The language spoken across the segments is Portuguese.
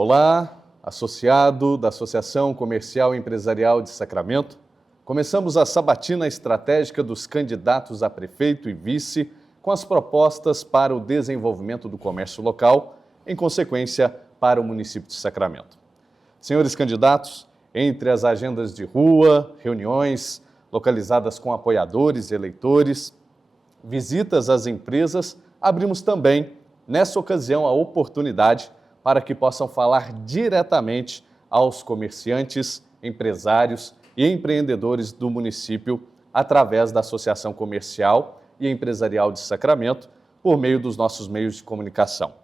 Olá, associado da Associação Comercial e Empresarial de Sacramento. Começamos a sabatina estratégica dos candidatos a prefeito e vice com as propostas para o desenvolvimento do comércio local, em consequência, para o município de Sacramento. Senhores candidatos, entre as agendas de rua, reuniões localizadas com apoiadores e eleitores, visitas às empresas, abrimos também, nessa ocasião, a oportunidade para que possam falar diretamente aos comerciantes, empresários e empreendedores do município através da Associação Comercial e Empresarial de Sacramento, por meio dos nossos meios de comunicação,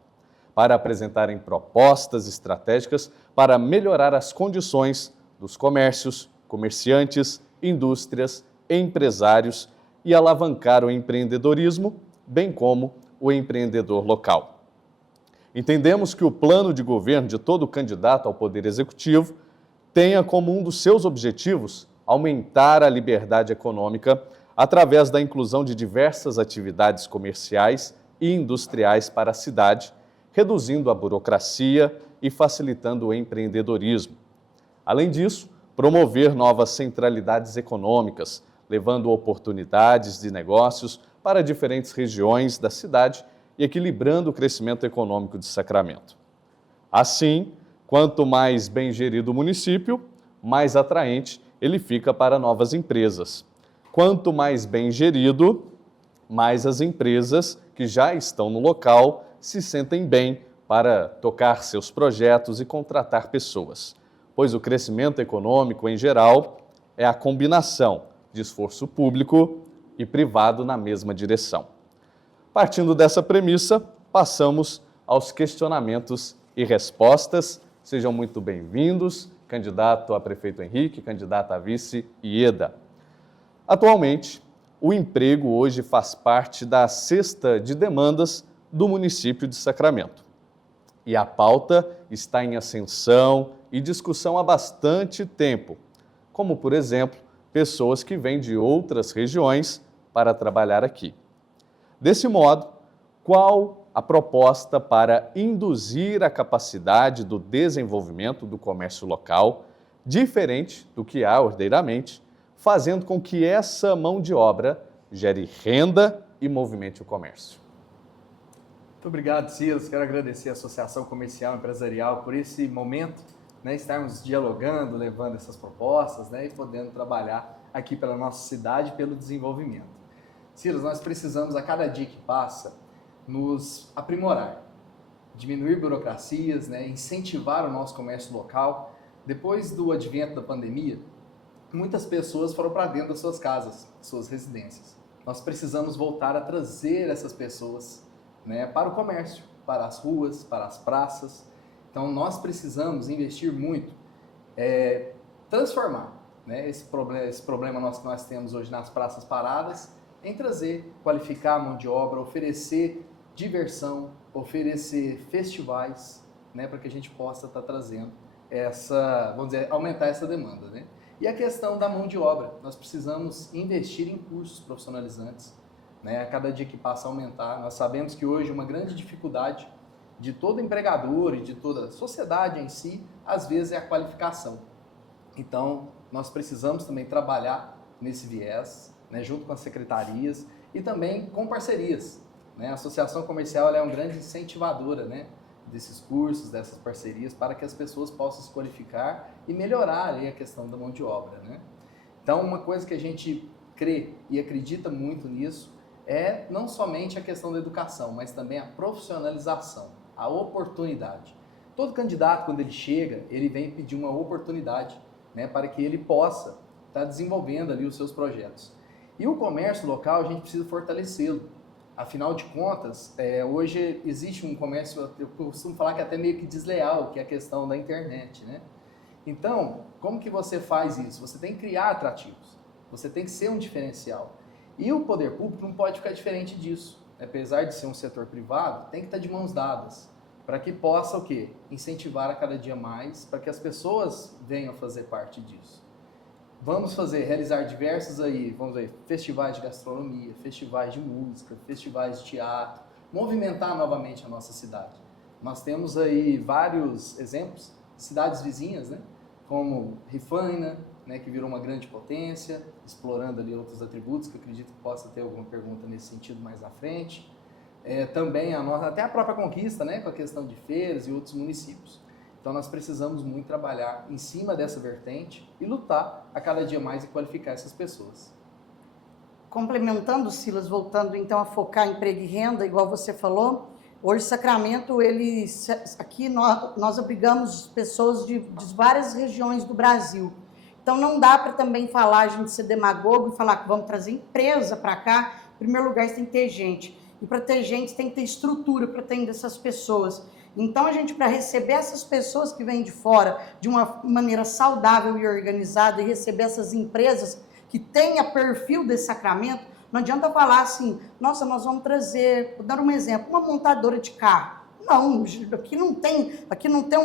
para apresentarem propostas estratégicas para melhorar as condições dos comércios, comerciantes, indústrias, empresários e alavancar o empreendedorismo, bem como o empreendedor local. Entendemos que o plano de governo de todo candidato ao Poder Executivo tenha como um dos seus objetivos aumentar a liberdade econômica através da inclusão de diversas atividades comerciais e industriais para a cidade, reduzindo a burocracia e facilitando o empreendedorismo. Além disso, promover novas centralidades econômicas, levando oportunidades de negócios para diferentes regiões da cidade e equilibrando o crescimento econômico de Sacramento. Assim, quanto mais bem gerido o município, mais atraente ele fica para novas empresas. Quanto mais bem gerido, mais as empresas que já estão no local se sentem bem para tocar seus projetos e contratar pessoas, pois o crescimento econômico, em geral, é a combinação de esforço público e privado na mesma direção. Partindo dessa premissa, passamos aos questionamentos e respostas. Sejam muito bem-vindos, candidato a prefeito Henrique, candidata a vice Ieda. Atualmente, o emprego hoje faz parte da cesta de demandas do município de Sacramento. E a pauta está em ascensão e discussão há bastante tempo, como, por exemplo, pessoas que vêm de outras regiões para trabalhar aqui. Desse modo, qual a proposta para induzir a capacidade do desenvolvimento do comércio local, diferente do que há ordeiramente, fazendo com que essa mão de obra gere renda e movimente o comércio? Muito obrigado, Silas. Quero agradecer à Associação Comercial e Empresarial por esse momento, estarmos dialogando, levando essas propostas e podendo trabalhar aqui pela nossa cidade e pelo desenvolvimento. Silas, nós precisamos, a cada dia que passa, nos aprimorar, diminuir burocracias, incentivar o nosso comércio local. Depois do advento da pandemia, muitas pessoas foram para dentro das suas casas, suas residências. Nós precisamos voltar a trazer essas pessoas para o comércio, para as ruas, para as praças. Então, nós precisamos investir muito, transformar esse problema que nós temos hoje nas praças paradas, em trazer, qualificar a mão de obra, oferecer diversão, oferecer festivais, para que a gente possa estar trazendo aumentar essa demanda, E a questão da mão de obra, nós precisamos investir em cursos profissionalizantes, a cada dia que passa a aumentar. Nós sabemos que hoje uma grande dificuldade de todo empregador e de toda a sociedade em si, às vezes é a qualificação. Então, nós precisamos também trabalhar nesse viés, junto com as secretarias e também com parcerias. A Associação Comercial ela é uma grande incentivadora desses cursos, dessas parcerias, para que as pessoas possam se qualificar e melhorar a questão da mão de obra. Então, uma coisa que a gente crê e acredita muito nisso é não somente a questão da educação, mas também a profissionalização, a oportunidade. Todo candidato, quando ele chega, ele vem pedir uma oportunidade para que ele possa estar desenvolvendo ali os seus projetos. E o comércio local, a gente precisa fortalecê-lo. Afinal de contas, hoje existe um comércio, eu costumo falar que é até meio que desleal, que é a questão da internet, Então, como que você faz isso? Você tem que criar atrativos, você tem que ser um diferencial. E o poder público não pode ficar diferente disso. Apesar de ser um setor privado, tem que estar de mãos dadas, para que possa o quê? Incentivar a cada dia mais, para que as pessoas venham fazer parte disso. Vamos realizar diversos festivais de gastronomia, festivais de música, festivais de teatro, movimentar novamente a nossa cidade. Nós temos aí vários exemplos, cidades vizinhas, né? Como Rifaina, né, que virou uma grande potência, explorando ali outros atributos, que eu acredito que possa ter alguma pergunta nesse sentido mais à frente. Também até a própria Conquista, né, com a questão de feiras e outros municípios. Então nós precisamos muito trabalhar em cima dessa vertente e lutar a cada dia mais e qualificar essas pessoas. Complementando, Silas, voltando então a focar em emprego e renda, igual você falou, hoje Sacramento, aqui nós abrigamos pessoas de várias regiões do Brasil. Então não dá para também falar, a gente ser demagogo e falar que vamos trazer empresa para cá. Em primeiro lugar, você tem que ter gente. E para ter gente, tem que ter estrutura para atender essas pessoas. Então, a gente, para receber essas pessoas que vêm de fora de uma maneira saudável e organizada e receber essas empresas que tenham perfil desse Sacramento, não adianta falar assim, nossa, nós vamos trazer, vou dar um exemplo, uma montadora de carro. Não, aqui não tem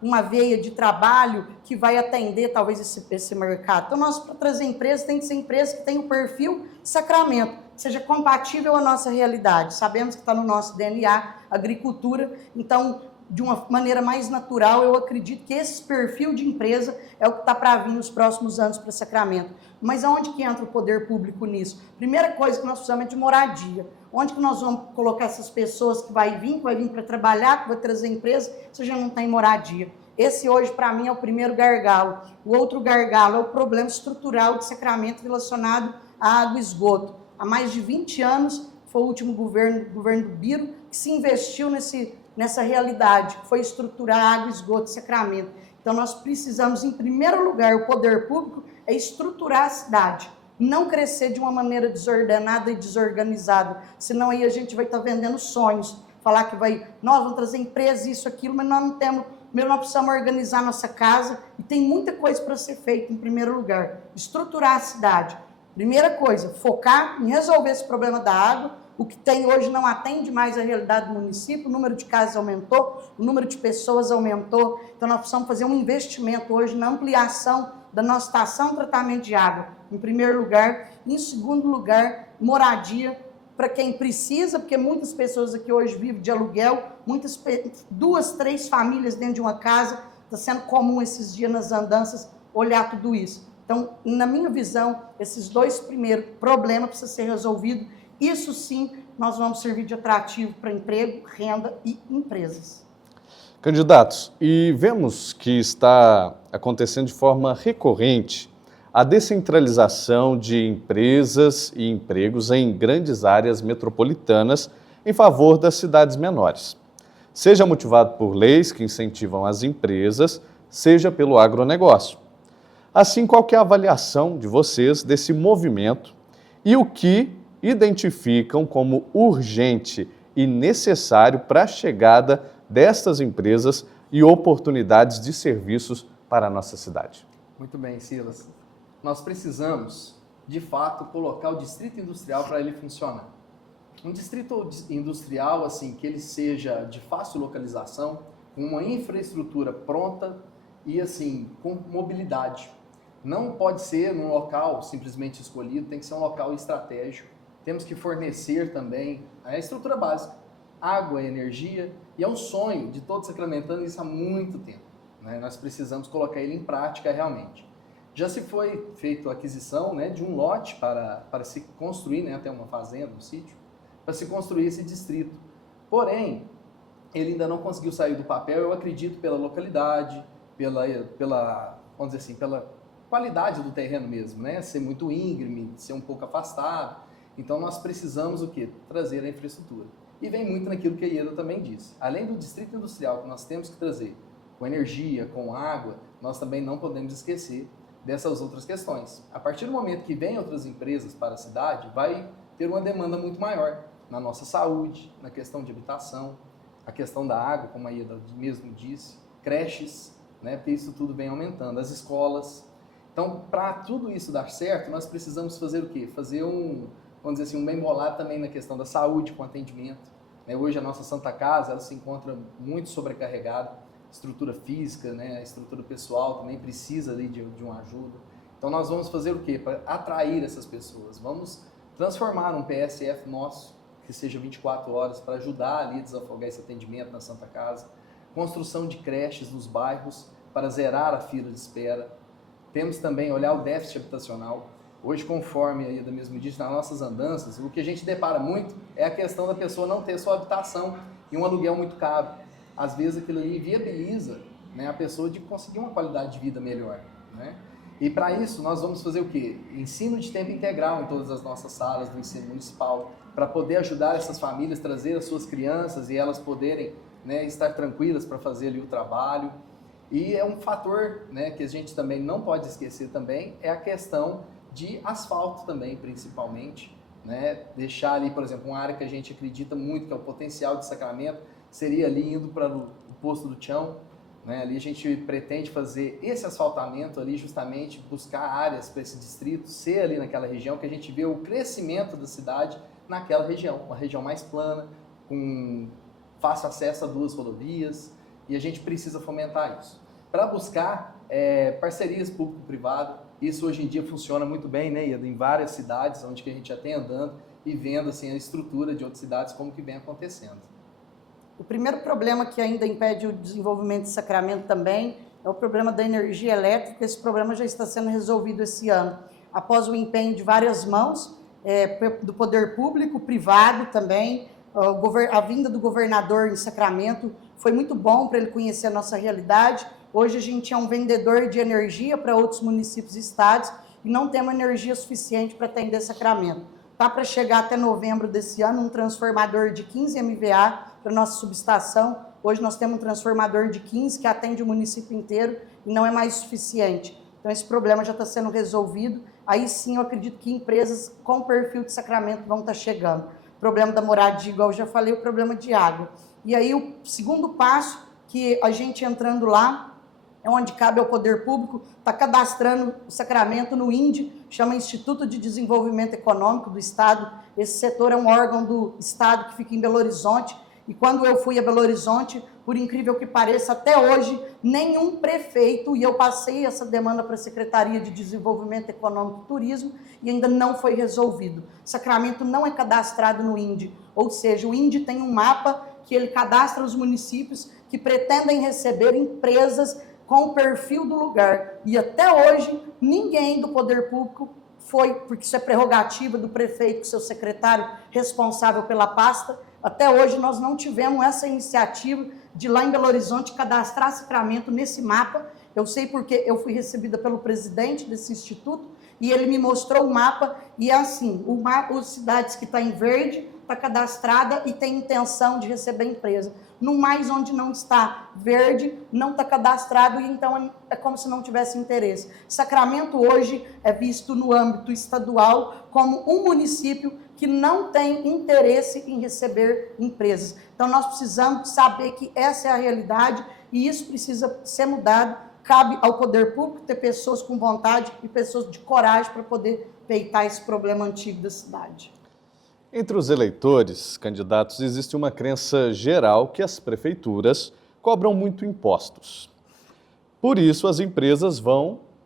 uma veia de trabalho que vai atender talvez esse mercado. Então, nós, para trazer empresa, tem que ser empresa que tem o perfil Sacramento, que seja compatível à nossa realidade. Sabemos que está no nosso DNA, agricultura, então, de uma maneira mais natural, eu acredito que esse perfil de empresa é o que está para vir nos próximos anos para Sacramento. Mas aonde que entra o poder público nisso? Primeira coisa que nós precisamos é de moradia. Onde que nós vamos colocar essas pessoas que vai vir para trabalhar, que vai trazer empresa, se já não tem moradia? Esse hoje, para mim, é o primeiro gargalo. O outro gargalo é o problema estrutural de Sacramento relacionado à água e esgoto. Há mais de 20 anos, foi o último governo do Biro, que se investiu nessa realidade, que foi estruturar a água e esgoto de Sacramento. Então, nós precisamos, em primeiro lugar, o poder público é estruturar a cidade, não crescer de uma maneira desordenada e desorganizada, senão aí a gente vai estar vendendo sonhos, falar que nós vamos trazer empresa, isso, aquilo, mas nós não temos, primeiro nós precisamos organizar nossa casa e tem muita coisa para ser feita em primeiro lugar, estruturar a cidade. Primeira coisa, focar em resolver esse problema da água. O que tem hoje não atende mais à realidade do município, o número de casas aumentou, o número de pessoas aumentou, então nós precisamos fazer um investimento hoje na ampliação da nossa estação de tratamento de água, em primeiro lugar. Em segundo lugar, moradia para quem precisa, porque muitas pessoas aqui hoje vivem de aluguel, 2, 3 famílias dentro de uma casa, está sendo comum esses dias nas andanças olhar tudo isso. Então, na minha visão, esses 2 primeiros problemas precisam ser resolvidos. Isso sim, nós vamos servir de atrativo para emprego, renda e empresas. Candidatos, e vemos que está acontecendo de forma recorrente a descentralização de empresas e empregos em grandes áreas metropolitanas em favor das cidades menores. Seja motivado por leis que incentivam as empresas, seja pelo agronegócio. Assim, qual que é a avaliação de vocês desse movimento e o que identificam como urgente e necessário para a chegada destas empresas e oportunidades de serviços para a nossa cidade? Muito bem, Silas. Nós precisamos, de fato, colocar o distrito industrial para ele funcionar. Um distrito industrial, assim, que ele seja de fácil localização, com uma infraestrutura pronta e, assim, com mobilidade. Não pode ser num local simplesmente escolhido, tem que ser um local estratégico. Temos que fornecer também a estrutura básica, água, energia, e é um sonho de todos sacramentando isso há muito tempo, né? Nós precisamos colocar ele em prática realmente. Já se foi feita a aquisição, né, de um lote para se construir, né, até uma fazenda, um sítio, para se construir esse distrito. Porém, ele ainda não conseguiu sair do papel, eu acredito, pela localidade, vamos dizer assim, pela qualidade do terreno mesmo, né? Ser muito íngreme, ser um pouco afastado. Então, nós precisamos o quê? Trazer a infraestrutura. E vem muito naquilo que a Ieda também disse. Além do distrito industrial que nós temos que trazer, com energia, com água, nós também não podemos esquecer dessas outras questões. A partir do momento que vem outras empresas para a cidade, vai ter uma demanda muito maior na nossa saúde, na questão de habitação, a questão da água, como a Ieda mesmo disse, creches, né? Porque isso tudo vem aumentando, as escolas. Então, para tudo isso dar certo, nós precisamos fazer o quê? Fazer vamos dizer assim, um bem bolado também na questão da saúde com atendimento. Hoje a nossa Santa Casa, ela se encontra muito sobrecarregada, estrutura física, né, a estrutura pessoal também precisa ali de uma ajuda. Então nós vamos fazer o quê? Para atrair essas pessoas. Vamos transformar um PSF nosso, que seja 24 horas para ajudar ali a desafogar esse atendimento na Santa Casa. Construção de creches nos bairros para zerar a fila de espera. Temos também olhar o déficit habitacional. Hoje, conforme a Ieda mesmo disse, nas nossas andanças, o que a gente depara muito é a questão da pessoa não ter sua habitação e um aluguel muito caro. Às vezes aquilo ali viabiliza, né, a pessoa de conseguir uma qualidade de vida melhor, né? E para isso nós vamos fazer o quê? Ensino de tempo integral em todas as nossas salas do ensino municipal, para poder ajudar essas famílias, trazer as suas crianças e elas poderem, né, estar tranquilas para fazer ali o trabalho. E é um fator, né, que a gente também não pode esquecer também, é a questão de asfalto também, principalmente, né? Deixar ali, por exemplo, uma área que a gente acredita muito, que é o potencial de Sacramento, seria ali indo para o posto do Tião, né? Ali a gente pretende fazer esse asfaltamento ali, justamente buscar áreas para esse distrito, ser ali naquela região, que a gente vê o crescimento da cidade naquela região, uma região mais plana, com fácil acesso a 2 rodovias, e a gente precisa fomentar isso. Para buscar parcerias público-privado, isso hoje em dia funciona muito bem, né, Ieda, em várias cidades, onde que a gente já tem andando e vendo assim, a estrutura de outras cidades, como que vem acontecendo. O primeiro problema que ainda impede o desenvolvimento de Sacramento também é o problema da energia elétrica. Esse problema já está sendo resolvido esse ano, após o empenho de várias mãos, do poder público, privado também. A vinda do governador em Sacramento foi muito bom para ele conhecer a nossa realidade. Hoje a gente é um vendedor de energia para outros municípios e estados e não temos energia suficiente para atender Sacramento. Está para chegar até novembro desse ano um transformador de 15 MVA para nossa subestação. Hoje nós temos um transformador de 15 que atende o município inteiro e não é mais suficiente. Então esse problema já está sendo resolvido. Aí sim eu acredito que empresas com perfil de Sacramento vão estar chegando. O problema da moradia, igual eu já falei, o problema de água. E aí o segundo passo, que a gente entrando lá, é onde cabe ao poder público, está cadastrando o Sacramento no INDE, chama Instituto de Desenvolvimento Econômico do Estado. Esse setor é um órgão do Estado que fica em Belo Horizonte, e quando eu fui a Belo Horizonte, por incrível que pareça, até hoje, nenhum prefeito, e eu passei essa demanda para a Secretaria de Desenvolvimento Econômico e Turismo, e ainda não foi resolvido. Sacramento não é cadastrado no INDE, ou seja, o INDE tem um mapa que ele cadastra os municípios que pretendem receber empresas com o perfil do lugar. E até hoje, ninguém do poder público foi, porque isso é prerrogativa do prefeito, seu secretário responsável pela pasta. Até hoje nós não tivemos essa iniciativa de lá em Belo Horizonte cadastrar Sacramento nesse mapa. Eu sei porque eu fui recebida pelo presidente desse instituto e ele me mostrou o mapa e é assim, as cidades que estão em verde está cadastrada e tem intenção de receber empresa. No mais onde não está verde, não está cadastrado e então é como se não tivesse interesse. Sacramento hoje é visto no âmbito estadual como um município que não tem interesse em receber empresas. Então nós precisamos saber que essa é a realidade e isso precisa ser mudado. Cabe ao poder público ter pessoas com vontade e pessoas de coragem para poder peitar esse problema antigo da cidade. Entre os eleitores, candidatos, existe uma crença geral que as prefeituras cobram muito impostos. Por isso, as empresas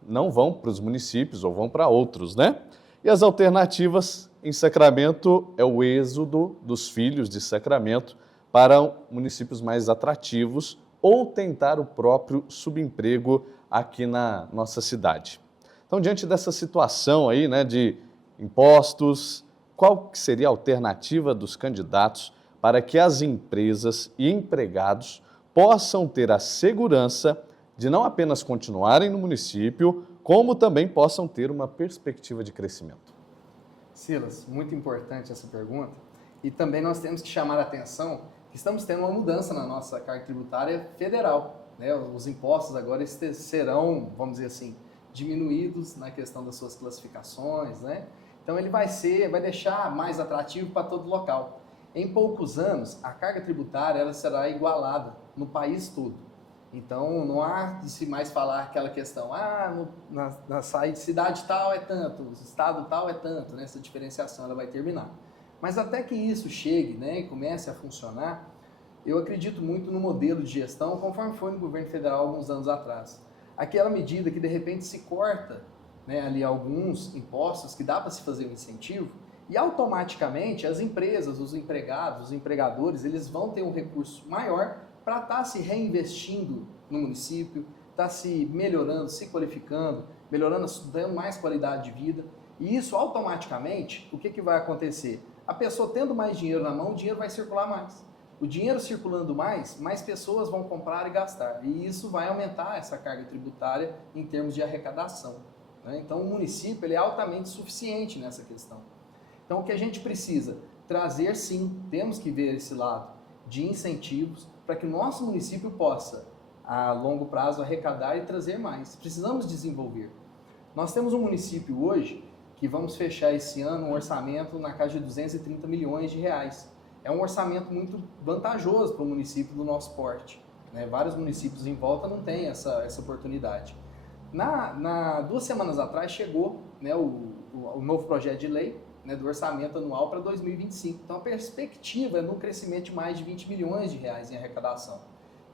não vão para os municípios ou vão para outros, né? E as alternativas em Sacramento é o êxodo dos filhos de Sacramento para municípios mais atrativos ou tentar o próprio subemprego aqui na nossa cidade. Então, diante dessa situação aí, né, de impostos, qual que seria a alternativa dos candidatos para que as empresas e empregados possam ter a segurança de não apenas continuarem no município, como também possam ter uma perspectiva de crescimento? Silas, muito importante essa pergunta. E também nós temos que chamar a atenção que estamos tendo uma mudança na nossa carga tributária federal, né? Os impostos agora serão, vamos dizer assim, diminuídos na questão das suas classificações, né? Então ele vai deixar mais atrativo para todo local. Em poucos anos, a carga tributária ela será igualada no país todo. Então não há de se mais falar aquela questão, na cidade tal é tanto, estado tal é tanto, né? Essa diferenciação ela vai terminar. Mas até que isso chegue, né, e comece a funcionar, eu acredito muito no modelo de gestão conforme foi no governo federal alguns anos atrás. Aquela medida que de repente se corta, né, ali alguns impostos que dá para se fazer um incentivo E automaticamente as empresas, os empregados, os empregadores, eles vão ter um recurso maior para estar se reinvestindo no município, estar se melhorando, se qualificando, melhorando, dando mais qualidade de vida. E isso automaticamente, o que vai acontecer? A pessoa tendo mais dinheiro na mão, o dinheiro vai circular mais. O dinheiro circulando mais, mais pessoas vão comprar e gastar. E isso vai aumentar essa carga tributária em termos de arrecadação, né? Então o município ele é altamente suficiente nessa questão. Então o que a gente precisa? Trazer sim, temos que ver esse lado de incentivos para que o nosso município possa, a longo prazo, arrecadar e trazer mais. Precisamos desenvolver. Nós temos um município hoje que vamos fechar esse ano um orçamento na casa de 230 milhões de reais. É um orçamento muito vantajoso para o município do nosso porte, né? Vários municípios em volta não têm essa oportunidade. 2 semanas atrás chegou, né, o novo projeto de lei, né, do orçamento anual para 2025. Então a perspectiva é de um crescimento de mais de 20 milhões de reais em arrecadação.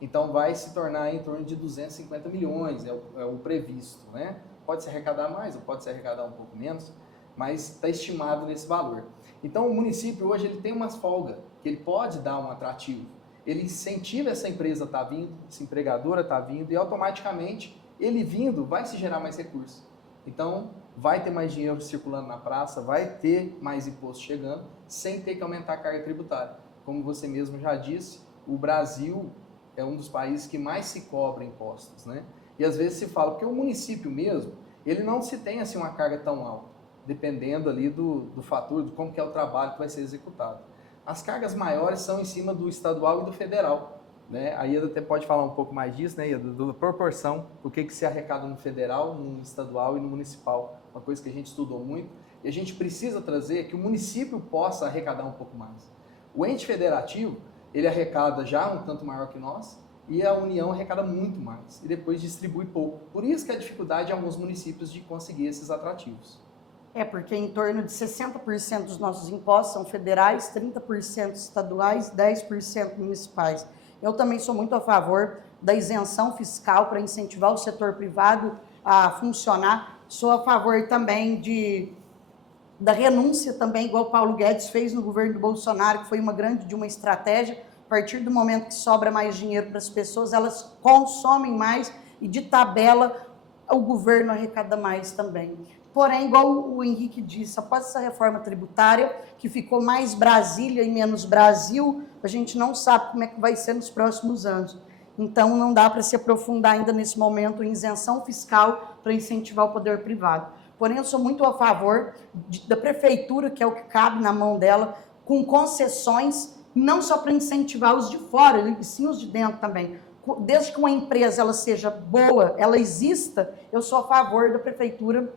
Então vai se tornar em torno de 250 milhões, é o previsto, né? Pode se arrecadar mais ou pode se arrecadar um pouco menos, mas está estimado nesse valor. Então o município hoje ele tem umas folgas, que ele pode dar um atrativo. Ele incentiva essa empresa a estar vindo, essa empregadora a estar vindo, e automaticamente ele vindo vai se gerar mais recursos. Então vai ter mais dinheiro circulando na praça, vai ter mais imposto chegando, sem ter que aumentar a carga tributária. Como você mesmo já disse, o Brasil é um dos países que mais se cobra impostos, né? E às vezes se fala, porque o município mesmo, ele não se tem assim uma carga tão alta, dependendo ali do fator, de como que é o trabalho que vai ser executado. As cargas maiores são em cima do estadual e do federal, né? A Ieda até pode falar um pouco mais disso, né, Ieda, da proporção, o que se arrecada no federal, no estadual e no municipal, uma coisa que a gente estudou muito, e a gente precisa trazer que o município possa arrecadar um pouco mais. O ente federativo, ele arrecada já um tanto maior que nós, e a União arrecada muito mais, e depois distribui pouco. Por isso que a dificuldade em alguns municípios de conseguir esses atrativos. Porque em torno de 60% dos nossos impostos são federais, 30% estaduais, 10% municipais. Eu também sou muito a favor da isenção fiscal para incentivar o setor privado a funcionar. Sou a favor também da renúncia também, igual o Paulo Guedes fez no governo do Bolsonaro, que foi uma estratégia. A partir do momento que sobra mais dinheiro para as pessoas, elas consomem mais e de tabela o governo arrecada mais também. Porém, igual o Henrique disse, após essa reforma tributária, que ficou mais Brasília e menos Brasil, a gente não sabe como é que vai ser nos próximos anos. Então, não dá para se aprofundar ainda nesse momento em isenção fiscal para incentivar o poder privado. Porém, eu sou muito a favor da prefeitura, que é o que cabe na mão dela, com concessões, não só para incentivar os de fora, e sim os de dentro também. Desde que uma empresa ela seja boa, ela exista, eu sou a favor da prefeitura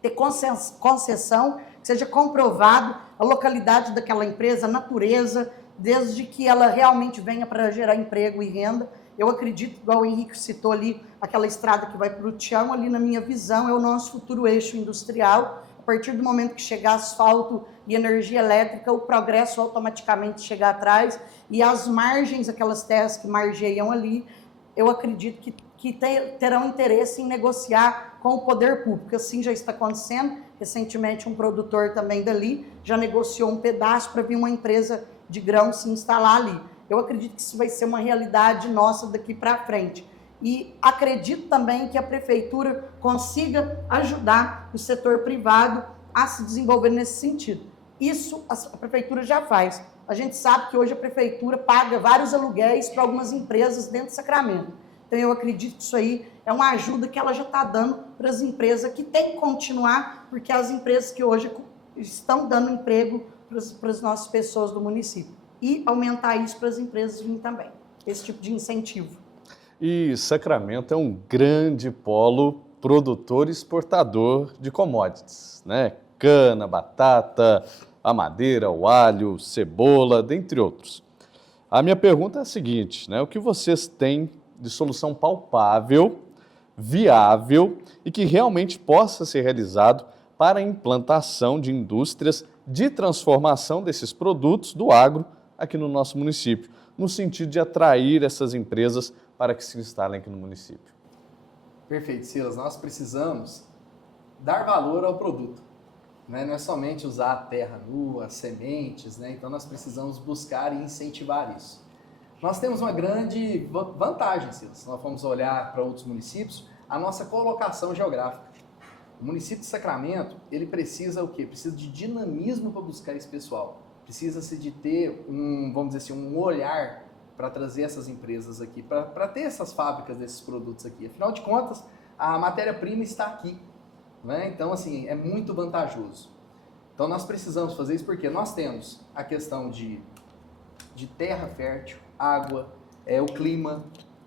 ter concessão, que seja comprovado a localidade daquela empresa, a natureza, desde que ela realmente venha para gerar emprego e renda. Eu acredito, igual o Henrique citou ali, aquela estrada que vai para o Tião, ali na minha visão, é o nosso futuro eixo industrial. A partir do momento que chegar asfalto e energia elétrica, o progresso automaticamente chega atrás, e as margens, aquelas terras que margeiam ali, eu acredito que terão interesse em negociar com o poder público. Assim já está acontecendo. Recentemente, um produtor também dali já negociou um pedaço para vir uma empresa de grão se instalar ali. Eu acredito que isso vai ser uma realidade nossa daqui para frente. E acredito também que a prefeitura consiga ajudar o setor privado a se desenvolver nesse sentido. Isso a prefeitura já faz. A gente sabe que hoje a prefeitura paga vários aluguéis para algumas empresas dentro de Sacramento. Então, eu acredito que isso aí é uma ajuda que ela já está dando para as empresas que têm que continuar, porque as empresas que hoje estão dando emprego para as nossas pessoas do município. E aumentar isso para as empresas virem também, esse tipo de incentivo. E Sacramento é um grande polo produtor e exportador de commodities, né? Cana, batata, a madeira, o alho, cebola, dentre outros. A minha pergunta é a seguinte, né? O que vocês têm de solução palpável, viável e que realmente possa ser realizado para a implantação de indústrias de transformação desses produtos do agro aqui no nosso município, no sentido de atrair essas empresas para que se instalem aqui no município? Perfeito, Silas. Nós precisamos dar valor ao produto. né? Não é somente usar a terra nua, as sementes, né? Então nós precisamos buscar e incentivar isso. Nós temos uma grande vantagem, Silas, se nós formos olhar para outros municípios, a nossa colocação geográfica. O município de Sacramento, ele precisa o quê? Precisa de dinamismo para buscar esse pessoal. Precisa-se de ter vamos dizer assim, um olhar para trazer essas empresas aqui, para ter essas fábricas desses produtos aqui. Afinal de contas, a matéria-prima está aqui, né? Então, assim, é muito vantajoso. Então, nós precisamos fazer isso porque nós temos a questão de terra fértil, água, o clima,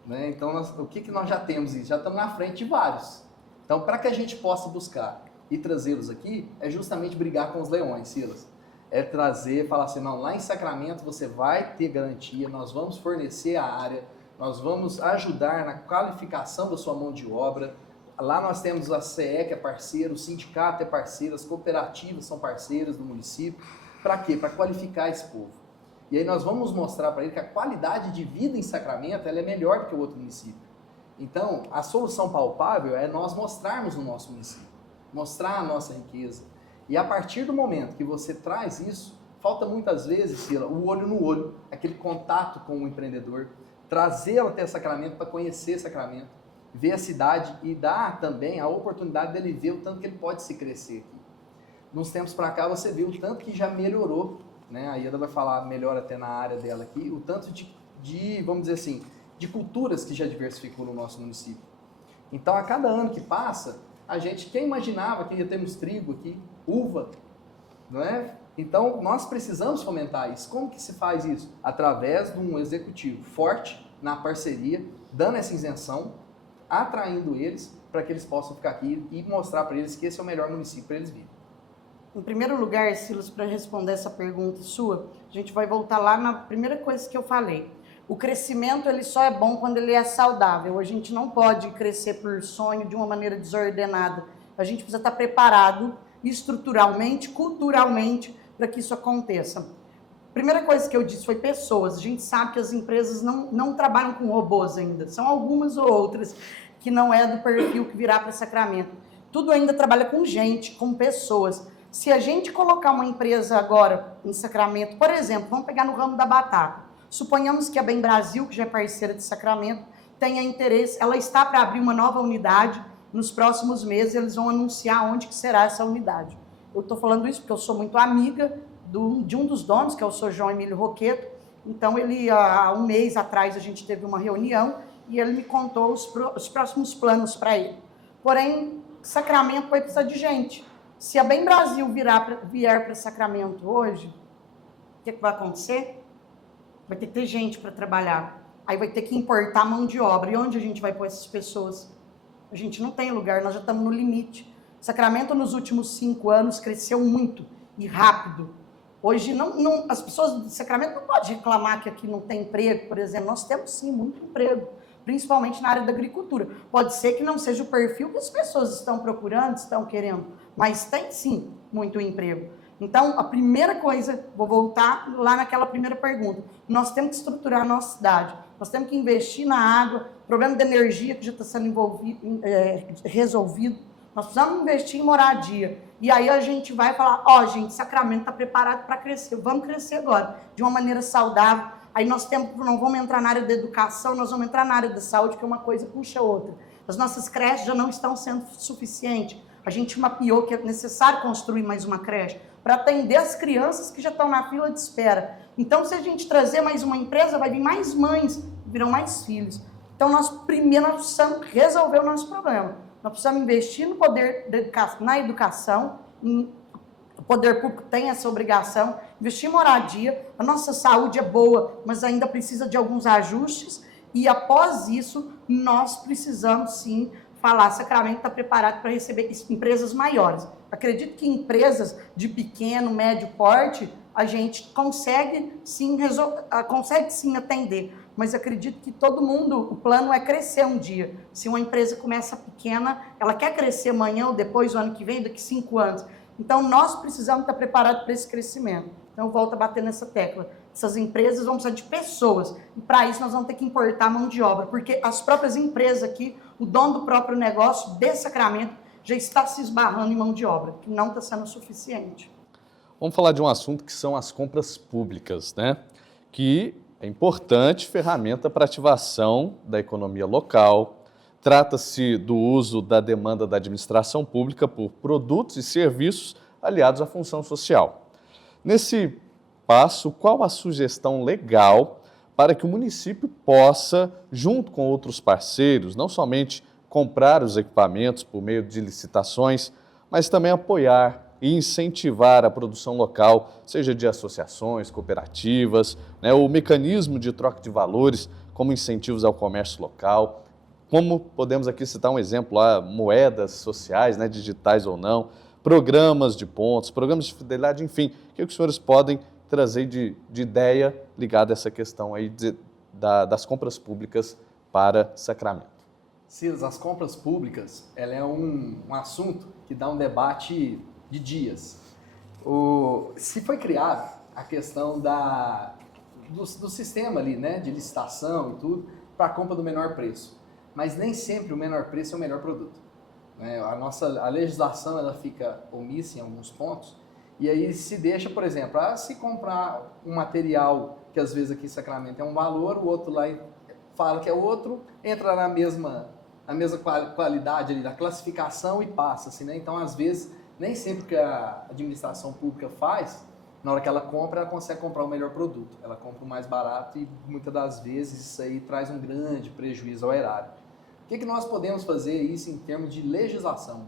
né? Então, o que nós já temos? Já estamos na frente de vários. Então, para que a gente possa buscar e trazê-los aqui, é justamente brigar com os leões, Silas. É trazer, falar assim, não, lá em Sacramento você vai ter garantia, nós vamos fornecer a área, nós vamos ajudar na qualificação da sua mão de obra. Lá nós temos a CE, que é parceiro, o sindicato é parceiro, as cooperativas são parceiras do município. Para quê? Para qualificar esse povo. E aí nós vamos mostrar para ele que a qualidade de vida em Sacramento ela é melhor do que o outro município. Então, a solução palpável é nós mostrarmos o nosso município, mostrar a nossa riqueza. E a partir do momento que você traz isso, falta muitas vezes, Sila, o olho no olho, aquele contato com o empreendedor, trazê-lo até Sacramento para conhecer Sacramento, ver a cidade e dar também a oportunidade dele ver o tanto que ele pode se crescer aqui. Nos tempos para cá você viu o tanto que já melhorou, né? A Ieda vai falar melhor até na área dela aqui, o tanto de vamos dizer assim, de culturas que já diversificou no nosso município. Então, a cada ano que passa, quem imaginava que ia termos trigo aqui, uva, não é? Então, nós precisamos fomentar isso. Como que se faz isso? Através de um executivo forte na parceria, dando essa isenção, atraindo eles para que eles possam ficar aqui e mostrar para eles que esse é o melhor município para eles virem. Em primeiro lugar, Silas, para responder essa pergunta sua, a gente vai voltar lá na primeira coisa que eu falei. O crescimento ele só é bom quando ele é saudável. A gente não pode crescer por sonho de uma maneira desordenada. A gente precisa estar preparado estruturalmente, culturalmente, para que isso aconteça. Primeira coisa que eu disse foi pessoas. A gente sabe que as empresas não trabalham com robôs ainda. São algumas ou outras que não é do perfil que virá para Sacramento. Tudo ainda trabalha com gente, com pessoas. Se a gente colocar uma empresa agora em Sacramento, por exemplo, vamos pegar no ramo da batata. Suponhamos que a Bem Brasil, que já é parceira de Sacramento, tenha interesse, ela está para abrir uma nova unidade, nos próximos meses eles vão anunciar onde que será essa unidade. Eu estou falando isso porque eu sou muito amiga de um dos donos, que é o Sr. João Emílio Roqueto, então há um mês atrás a gente teve uma reunião e ele me contou os próximos planos para ele. Porém, Sacramento vai precisar de gente. Se a Bem Brasil vier para Sacramento hoje, o que vai acontecer? Vai ter que ter gente para trabalhar. Aí vai ter que importar mão de obra. E onde a gente vai pôr essas pessoas? A gente não tem lugar, nós já estamos no limite. Sacramento, nos últimos 5 anos, cresceu muito e rápido. Hoje, as pessoas de Sacramento não podem reclamar que aqui não tem emprego, por exemplo. Nós temos, sim, muito emprego, principalmente na área da agricultura. Pode ser que não seja o perfil que as pessoas estão procurando, estão querendo, mas tem, sim, muito emprego. Então, a primeira coisa, vou voltar lá naquela primeira pergunta, nós temos que estruturar a nossa cidade, nós temos que investir na água, problema de energia que já está sendo resolvido, nós precisamos investir em moradia. E aí a gente vai falar, gente, Sacramento está preparado para crescer, vamos crescer agora, de uma maneira saudável. Aí nós não vamos entrar na área da educação, nós vamos entrar na área da saúde, que uma coisa puxa a outra. As nossas creches já não estão sendo suficientes. A gente mapeou que é necessário construir mais uma creche para atender as crianças que já estão na fila de espera. Então, se a gente trazer mais uma empresa, vai vir mais mães, virão mais filhos. Então, nós precisamos resolver o nosso problema. Nós precisamos investir no poder na educação, o poder público tem essa obrigação, investir em moradia, a nossa saúde é boa, mas ainda precisa de alguns ajustes, e após isso, nós precisamos sim falar, Sacramento está preparado para receber empresas maiores. Acredito que empresas de pequeno, médio porte, a gente consegue sim atender, mas acredito que todo mundo, o plano é crescer um dia. Se uma empresa começa pequena, ela quer crescer amanhã ou depois, o ano que vem, daqui 5 anos. Então, nós precisamos estar preparados para esse crescimento. Então, eu volto a bater nessa tecla. Essas empresas vão precisar de pessoas. E, para isso, nós vamos ter que importar mão de obra. Porque as próprias empresas aqui, o dono do próprio negócio de Sacramento, já está se esbarrando em mão de obra, que não está sendo suficiente. Vamos falar de um assunto que são as compras públicas, né? Que é importante ferramenta para ativação da economia local. Trata-se do uso da demanda da administração pública por produtos e serviços aliados à função social. Nesse passo, qual a sugestão legal para que o município possa, junto com outros parceiros, não somente comprar os equipamentos por meio de licitações, mas também apoiar e incentivar a produção local, seja de associações, cooperativas, né, o mecanismo de troca de valores, como incentivos ao comércio local, como podemos aqui citar um exemplo lá, moedas sociais, né, digitais ou não, programas de pontos, programas de fidelidade, enfim, o que os senhores podem trazer de ideia ligada a essa questão aí das compras públicas para Sacramento? Silas, as compras públicas, ela é um assunto que dá um debate de dias. Se foi criado a questão do sistema ali, né, de licitação e tudo, para a compra do menor preço. Mas nem sempre o menor preço é o melhor produto. Né? A legislação ela fica omissa em alguns pontos, e aí se deixa, por exemplo, se comprar um material que às vezes aqui em Sacramento é um valor, o outro lá fala que é outro, entra na mesma qualidade ali da classificação e passa, assim, né? Então, às vezes, nem sempre que a administração pública faz, na hora que ela compra, ela consegue comprar o melhor produto. Ela compra o mais barato e muitas das vezes isso aí traz um grande prejuízo ao erário. O que nós podemos fazer isso em termos de legislação?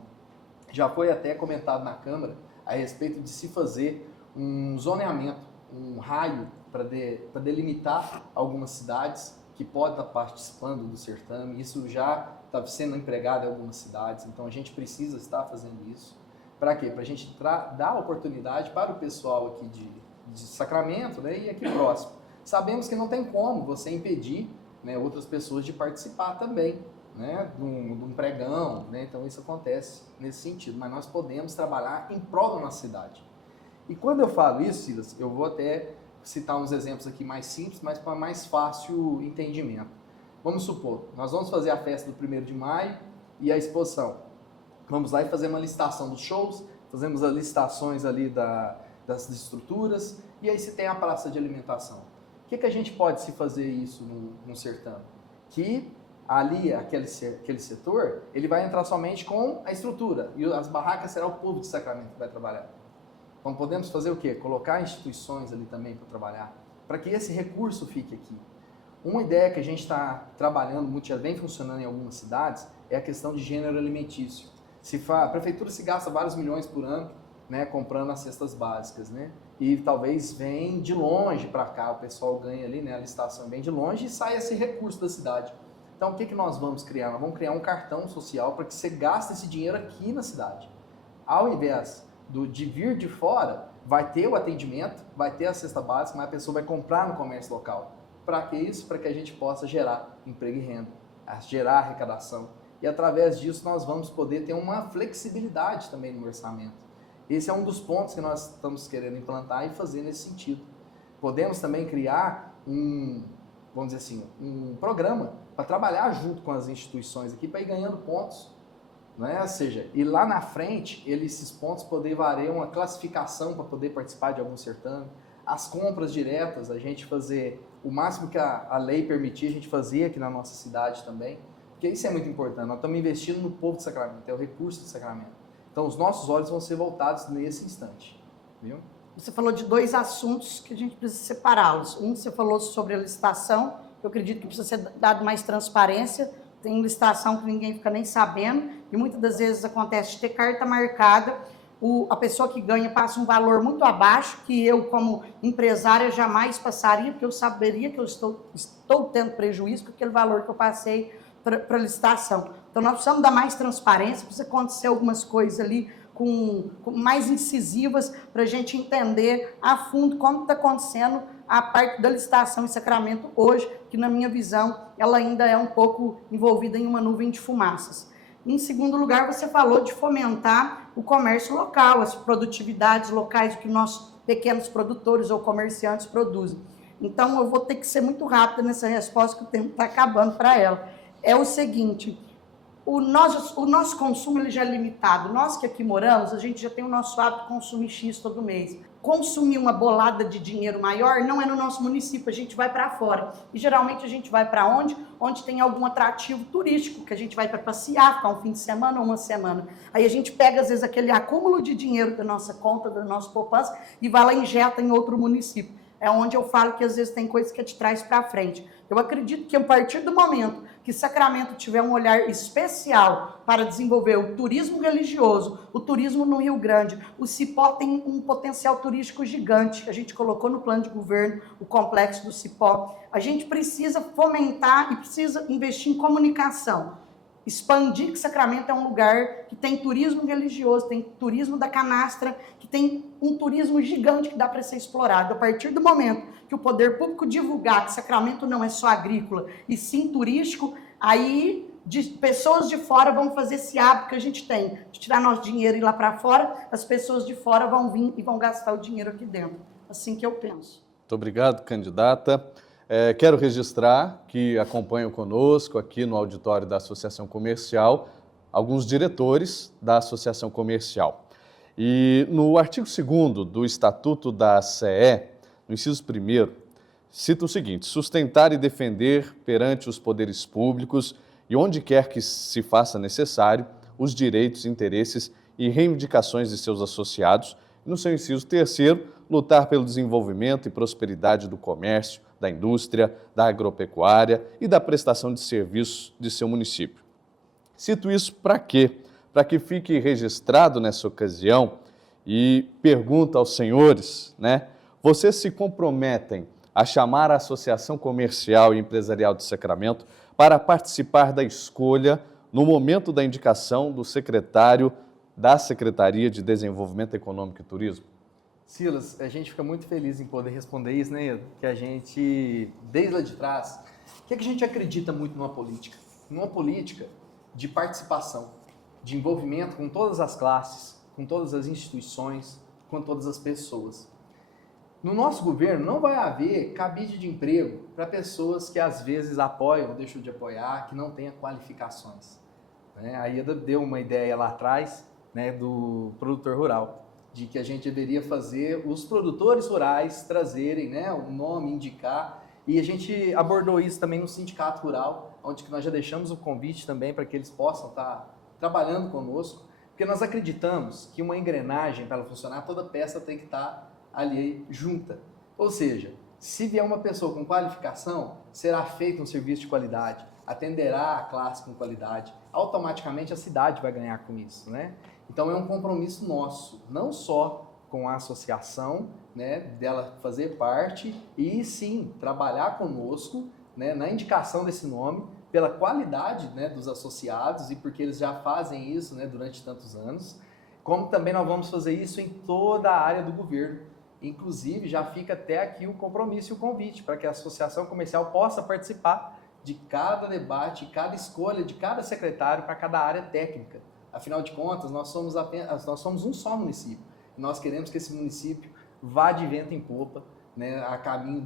Já foi até comentado na Câmara a respeito de se fazer um zoneamento, um raio para delimitar algumas cidades que podem estar participando do certame. Isso já está sendo empregado em algumas cidades, então a gente precisa estar fazendo isso. Para quê? Para a gente dar oportunidade para o pessoal aqui de Sacramento, né, e aqui próximo. Sabemos que não tem como você impedir, né, outras pessoas de participar também, né, de um pregão, né, então isso acontece nesse sentido, mas nós podemos trabalhar em prol da nossa cidade. E quando eu falo isso, Silas, eu vou até citar uns exemplos aqui mais simples, mas para mais fácil entendimento. Vamos supor, nós vamos fazer a festa do 1º de maio e a exposição. Vamos lá e fazer uma licitação dos shows, fazemos as licitações ali das estruturas, e aí se tem a praça de alimentação. O que a gente pode se fazer isso num certame? Que ali, aquele setor, ele vai entrar somente com a estrutura, e as barracas será o povo de Sacramento que vai trabalhar. Então podemos fazer o quê? Colocar instituições ali também para trabalhar, para que esse recurso fique aqui. Uma ideia que a gente está trabalhando muito, já vem funcionando em algumas cidades, é a questão de gênero alimentício. A prefeitura se gasta vários milhões por ano, né, comprando as cestas básicas, né? E talvez vem de longe para cá, o pessoal ganha ali, né, a licitação vem de longe e sai esse recurso da cidade. Então o que nós vamos criar? Nós vamos criar um cartão social para que você gaste esse dinheiro aqui na cidade. Ao invés de vir de fora, vai ter o atendimento, vai ter a cesta básica, mas a pessoa vai comprar no comércio local. Para que isso? Para que a gente possa gerar emprego e renda, gerar arrecadação. E através disso nós vamos poder ter uma flexibilidade também no orçamento. Esse é um dos pontos que nós estamos querendo implantar e fazer nesse sentido. Podemos também criar vamos dizer assim, um programa para trabalhar junto com as instituições aqui para ir ganhando pontos. Né? Ou seja, e lá na frente, esses pontos poder valer uma classificação para poder participar de algum certame. As compras diretas, a gente fazer o máximo que a lei permitir, a gente fazer aqui na nossa cidade também. Porque isso é muito importante, nós estamos investindo no povo de Sacramento, é o recurso de Sacramento. Então os nossos olhos vão ser voltados nesse instante, viu? Você falou de 2 assuntos que a gente precisa separá-los. Você falou sobre a licitação, eu acredito que precisa ser dado mais transparência, tem licitação que ninguém fica nem sabendo, e muitas das vezes acontece de ter carta marcada, a pessoa que ganha passa um valor muito abaixo, que eu como empresária jamais passaria, porque eu saberia que eu estou tendo prejuízo com aquele valor que eu passei para a licitação. Então, nós precisamos dar mais transparência, precisa acontecer algumas coisas ali com mais incisivas para a gente entender a fundo como está acontecendo a parte da licitação em Sacramento hoje, que na minha visão ela ainda é um pouco envolvida em uma nuvem de fumaças. Em segundo lugar, você falou de fomentar o comércio local, as produtividades locais que nossos pequenos produtores ou comerciantes produzem. Então, eu vou ter que ser muito rápida nessa resposta, que o tempo está acabando para ela. É o seguinte, o nosso consumo ele já é limitado. Nós que aqui moramos, a gente já tem o nosso hábito de consumir X todo mês. Consumir uma bolada de dinheiro maior não é no nosso município, a gente vai para fora. E geralmente a gente vai para onde? Onde tem algum atrativo turístico, que a gente vai para passear, ficar um fim de semana ou uma semana. Aí a gente pega, às vezes, aquele acúmulo de dinheiro da nossa conta, da nossa poupança, e vai lá e injeta em outro município. É onde eu falo que às vezes tem coisas que te traz para frente. Eu acredito que a partir do momento que Sacramento tiver um olhar especial para desenvolver o turismo religioso, o turismo no Rio Grande, o Cipó tem um potencial turístico gigante. A gente colocou no plano de governo o complexo do Cipó. A gente precisa fomentar e precisa investir em comunicação. Expandir que Sacramento é um lugar que tem turismo religioso, tem turismo da canastra, que tem um turismo gigante que dá para ser explorado. A partir do momento que o poder público divulgar que Sacramento não é só agrícola e sim turístico, aí pessoas de fora vão fazer esse hábito que a gente tem, de tirar nosso dinheiro e ir lá para fora, as pessoas de fora vão vir e vão gastar o dinheiro aqui dentro. Assim que eu penso. Muito obrigado, candidata. Quero registrar que acompanham conosco aqui no auditório da Associação Comercial alguns diretores da Associação Comercial. E no artigo 2º do Estatuto da CE, no inciso 1º, cita o seguinte: sustentar e defender perante os poderes públicos e onde quer que se faça necessário os direitos, interesses e reivindicações de seus associados. E no seu inciso 3º, lutar pelo desenvolvimento e prosperidade do comércio, da indústria, da agropecuária e da prestação de serviços de seu município. Cito isso para quê? Para que fique registrado nessa ocasião e pergunto aos senhores, vocês se comprometem a chamar a Associação Comercial e Empresarial de Sacramento para participar da escolha no momento da indicação do secretário da Secretaria de Desenvolvimento Econômico e Turismo? Silas, a gente fica muito feliz em poder responder isso, né, Edu? Que a gente, desde lá de trás, que a gente acredita muito numa política de participação, de envolvimento com todas as classes, com todas as instituições, com todas as pessoas. No nosso governo não vai haver cabide de emprego para pessoas que às vezes apoiam ou deixam de apoiar, que não tenham qualificações. A Ieda deu uma ideia lá atrás, do produtor rural, de que a gente deveria fazer os produtores rurais trazerem o nome, indicar, e a gente abordou isso também no Sindicato Rural, onde nós já deixamos o convite também para que eles possam estar trabalhando conosco, porque nós acreditamos que uma engrenagem, para ela funcionar, toda peça tem que estar ali junta. Ou seja, se vier uma pessoa com qualificação, será feito um serviço de qualidade, atenderá a classe com qualidade, automaticamente a cidade vai ganhar com isso, Então é um compromisso nosso, não só com a associação, dela fazer parte e sim trabalhar conosco, na indicação desse nome, pela qualidade, dos associados e porque eles já fazem isso, durante tantos anos, como também nós vamos fazer isso em toda a área do governo. Inclusive já fica até aqui o compromisso e o convite para que a Associação Comercial possa participar de cada debate, cada escolha de cada secretário para cada área técnica. Afinal de contas, nós somos um só município. E nós queremos que esse município vá de vento em popa, a caminho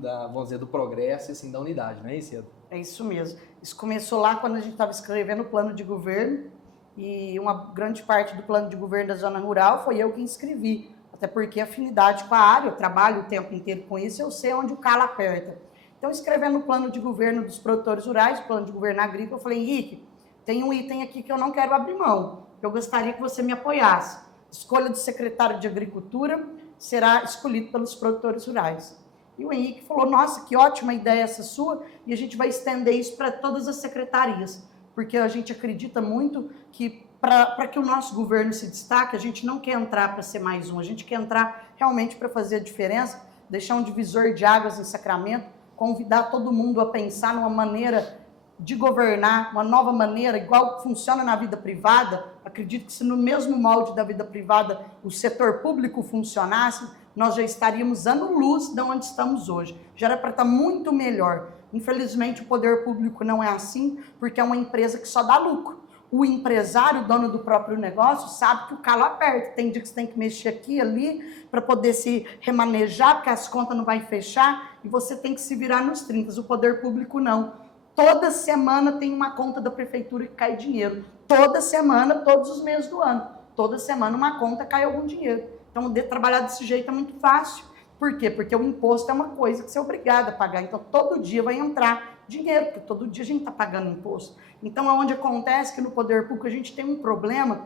do progresso e assim, da unidade, não é isso, Edu? É isso mesmo. Isso começou lá quando a gente estava escrevendo o plano de governo e uma grande parte do plano de governo da zona rural foi eu que escrevi. Até porque afinidade com a área, eu trabalho o tempo inteiro com isso, eu sei onde o calo aperta. Então, escrevendo o plano de governo dos produtores rurais, o plano de governo agrícola, eu falei: Henrique, tem um item aqui que eu não quero abrir mão. Eu gostaria que você me apoiasse. Escolha do secretário de Agricultura será escolhido pelos produtores rurais. E o Henrique falou: nossa, que ótima ideia essa sua, e a gente vai estender isso para todas as secretarias, porque a gente acredita muito que para que o nosso governo se destaque, a gente não quer entrar para ser mais um, a gente quer entrar realmente para fazer a diferença, deixar um divisor de águas em Sacramento, convidar todo mundo a pensar numa maneira de governar, uma nova maneira, igual funciona na vida privada. Acredito que se no mesmo molde da vida privada o setor público funcionasse, nós já estaríamos ano-luz de onde estamos hoje. Já era para estar muito melhor. Infelizmente, o poder público não é assim, porque é uma empresa que só dá lucro. O empresário, dono do próprio negócio, sabe que o calo aperta. Tem dia que você tem que mexer aqui e ali para poder se remanejar, porque as contas não vão fechar, e você tem que se virar nos 30. O poder público não. Toda semana tem uma conta da prefeitura que cai dinheiro. Toda semana, todos os meses do ano. Toda semana uma conta cai algum dinheiro. Então, trabalhar desse jeito é muito fácil. Por quê? Porque o imposto é uma coisa que você é obrigado a pagar. Então, todo dia vai entrar dinheiro, porque todo dia a gente está pagando imposto. Então, aonde acontece que no poder público a gente tem um problema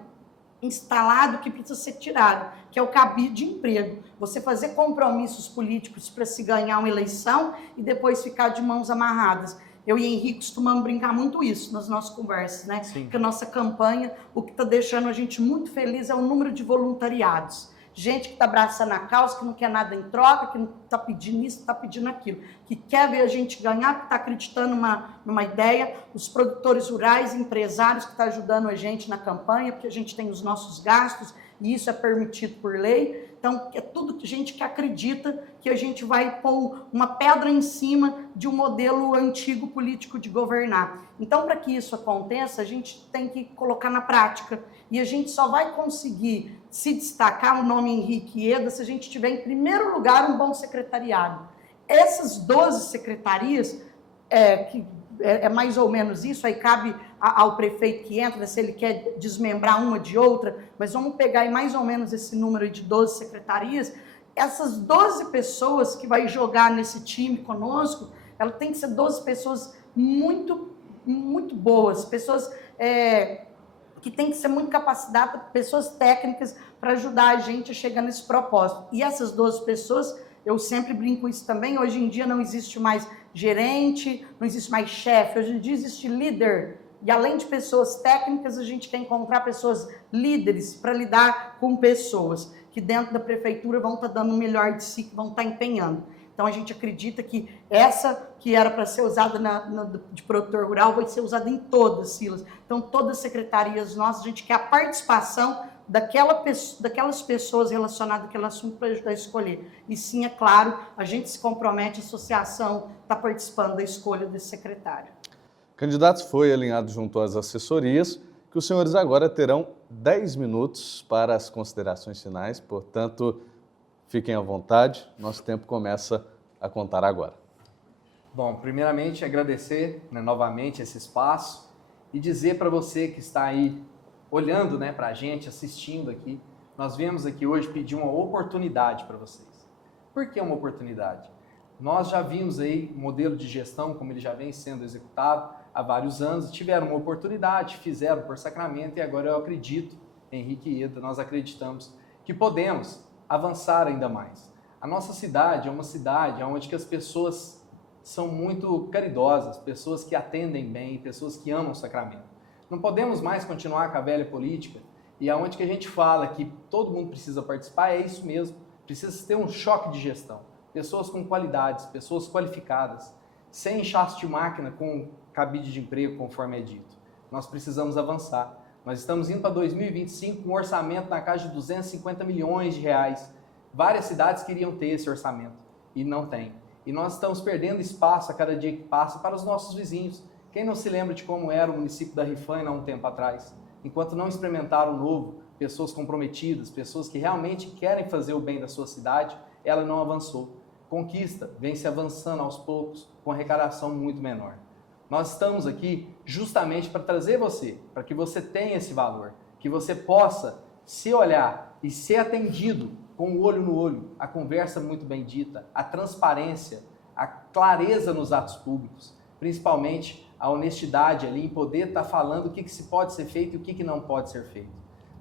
instalado que precisa ser tirado, que é o cabide de emprego. Você fazer compromissos políticos para se ganhar uma eleição e depois ficar de mãos amarradas. Eu e Henrique costumamos brincar muito isso nas nossas conversas, né? Sim. Porque a nossa campanha, o que está deixando a gente muito feliz é o número de voluntariados. Gente que está abraçando a causa, que não quer nada em troca, que não está pedindo isso, está pedindo aquilo, que quer ver a gente ganhar, que está acreditando numa ideia, os produtores rurais, empresários que estão ajudando a gente na campanha, porque a gente tem os nossos gastos e isso é permitido por lei. Então, é tudo gente que acredita que a gente vai pôr uma pedra em cima de um modelo antigo político de governar. Então, para que isso aconteça, a gente tem que colocar na prática. E a gente só vai conseguir se destacar o nome Henrique Eda se a gente tiver, em primeiro lugar, um bom secretariado. Essas 12 secretarias, que é mais ou menos isso, aí cabe ao prefeito que entra, se ele quer desmembrar uma de outra, mas vamos pegar aí mais ou menos esse número de 12 secretarias. Essas 12 pessoas que vai jogar nesse time conosco, ela tem que ser 12 pessoas muito, muito boas, pessoas que têm que ser muito capacitadas, pessoas técnicas para ajudar a gente a chegar nesse propósito. E essas 12 pessoas, eu sempre brinco isso também, hoje em dia não existe mais gerente, não existe mais chefe, hoje em dia existe líder. E além de pessoas técnicas, a gente quer encontrar pessoas líderes para lidar com pessoas que dentro da prefeitura vão estar dando o melhor de si, que vão estar empenhando. Então a gente acredita que essa que era para ser usada de produtor rural vai ser usada em todas, Silas. Então todas as secretarias nossas, a gente quer a participação daquelas pessoas relacionadas àquele assunto para ajudar a escolher. E sim, é claro, a gente se compromete, a associação está participando da escolha desse secretário. Candidatos, foi alinhado junto às assessorias que os senhores agora terão 10 minutos para as considerações finais, portanto, fiquem à vontade, nosso tempo começa a contar agora. Bom, primeiramente agradecer novamente esse espaço e dizer para você que está aí olhando para a gente, assistindo aqui, nós viemos aqui hoje pedir uma oportunidade para vocês. Por que uma oportunidade? Nós já vimos aí o modelo de gestão, como ele já vem sendo executado há vários anos, tiveram uma oportunidade, fizeram por Sacramento e agora eu acredito, Henrique Eda, nós acreditamos que podemos avançar ainda mais. A nossa cidade é uma cidade onde que as pessoas são muito caridosas, pessoas que atendem bem, pessoas que amam Sacramento. Não podemos mais continuar com a velha política e aonde que a gente fala que todo mundo precisa participar, é isso mesmo, precisa ter um choque de gestão. Pessoas com qualidades, pessoas qualificadas, sem inchaço de máquina, com cabide de emprego, conforme é dito. Nós precisamos avançar. Nós estamos indo para 2025 com um orçamento na casa de 250 milhões de reais. Várias cidades queriam ter esse orçamento e não tem. E nós estamos perdendo espaço a cada dia que passa para os nossos vizinhos. Quem não se lembra de como era o município da Rifaina há um tempo atrás? Enquanto não experimentaram o novo, pessoas comprometidas, pessoas que realmente querem fazer o bem da sua cidade, ela não avançou. Conquista vem se avançando aos poucos com arrecadação muito menor. Nós estamos aqui justamente para trazer você, para que você tenha esse valor, que você possa se olhar e ser atendido com o olho no olho, a conversa muito bem dita, a transparência, a clareza nos atos públicos, principalmente a honestidade ali em poder estar falando o que se pode ser feito e o que não pode ser feito.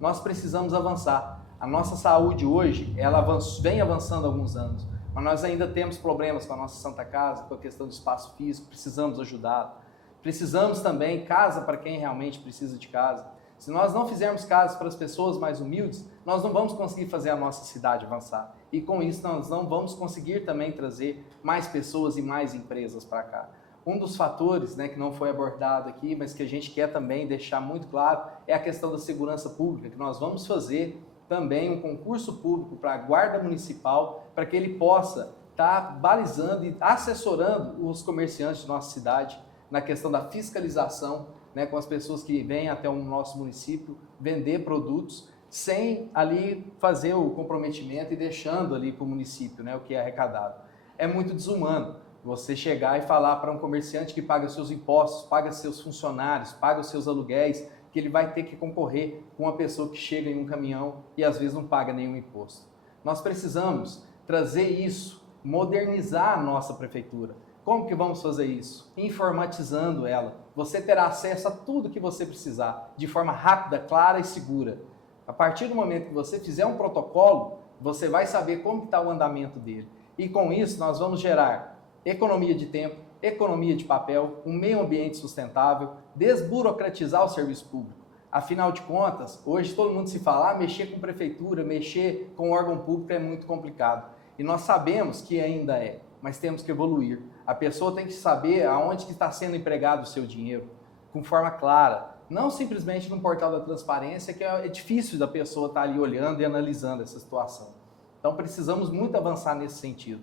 Nós precisamos avançar. A nossa saúde hoje, ela vem avançando há alguns anos, mas nós ainda temos problemas com a nossa Santa Casa, com a questão do espaço físico, precisamos ajudar. Precisamos também casa para quem realmente precisa de casa. Se nós não fizermos casas para as pessoas mais humildes, nós não vamos conseguir fazer a nossa cidade avançar. E com isso nós não vamos conseguir também trazer mais pessoas e mais empresas para cá. Um dos fatores que não foi abordado aqui, mas que a gente quer também deixar muito claro, é a questão da segurança pública, que nós vamos fazer também um concurso público para a Guarda Municipal, para que ele possa estar balizando e assessorando os comerciantes de nossa cidade na questão da fiscalização, com as pessoas que vêm até o nosso município vender produtos sem ali fazer o comprometimento e deixando ali para o município o que é arrecadado. É muito desumano. Você chegar e falar para um comerciante que paga seus impostos, paga seus funcionários, paga os seus aluguéis, que ele vai ter que concorrer com uma pessoa que chega em um caminhão e às vezes não paga nenhum imposto. Nós precisamos trazer isso, modernizar a nossa prefeitura. Como que vamos fazer isso? Informatizando ela. Você terá acesso a tudo que você precisar, de forma rápida, clara e segura. A partir do momento que você fizer um protocolo, você vai saber como está o andamento dele. E com isso nós vamos gerar economia de tempo, economia de papel, um meio ambiente sustentável, desburocratizar o serviço público. Afinal de contas, hoje todo mundo se fala, mexer com prefeitura, mexer com órgão público é muito complicado. E nós sabemos que ainda é, mas temos que evoluir. A pessoa tem que saber aonde que está sendo empregado o seu dinheiro, com forma clara. Não simplesmente no portal da transparência, que é difícil da pessoa estar ali olhando e analisando essa situação. Então precisamos muito avançar nesse sentido.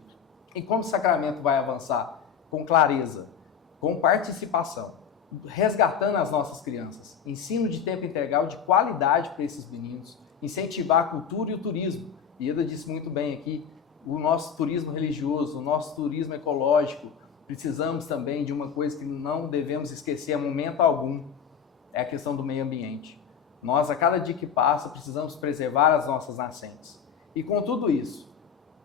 E como o Sacramento vai avançar? Com clareza, com participação, resgatando as nossas crianças, ensino de tempo integral de qualidade para esses meninos, incentivar a cultura e o turismo. E Ieda disse muito bem aqui, o nosso turismo religioso, o nosso turismo ecológico, precisamos também de uma coisa que não devemos esquecer a momento algum, é a questão do meio ambiente. Nós, a cada dia que passa, precisamos preservar as nossas nascentes. E com tudo isso,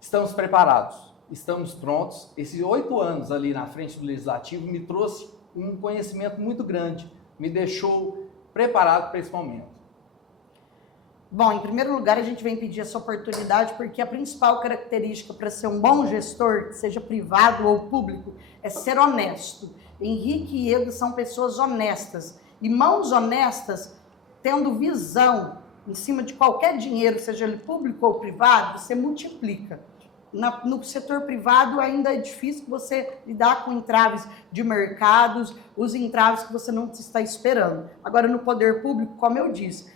estamos preparados. Estamos prontos. Esses 8 anos ali na frente do Legislativo me trouxe um conhecimento muito grande, me deixou preparado para esse momento. Bom, em primeiro lugar, a gente vem pedir essa oportunidade porque a principal característica para ser um bom gestor, seja privado ou público, é ser honesto. Henrique e Ieda são pessoas honestas. E mãos honestas, tendo visão em cima de qualquer dinheiro, seja ele público ou privado, você multiplica. No setor privado ainda é difícil você lidar com entraves de mercados, os entraves que você não está esperando. Agora, no poder público, como eu disse,